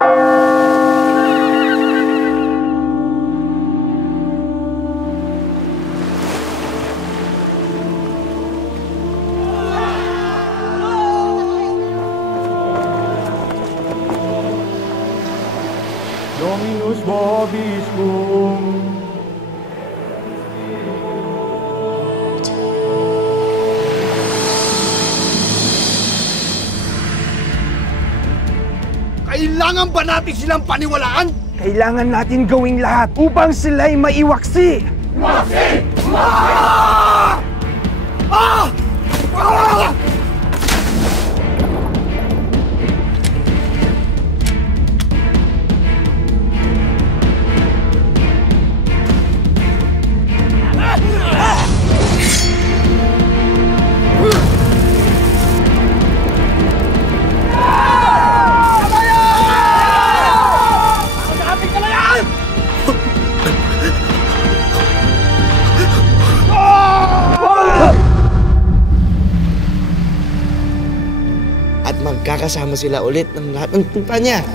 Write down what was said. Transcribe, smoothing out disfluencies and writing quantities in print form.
Dominus vobiscum. Kailangan ba natin silang paniwalaan? Kailangan natin gawing lahat upang sila'y maiwaksi! Waksi! Ah! Ah! Ah! At magkakasama sila ulit ng lahat ng tupa niya.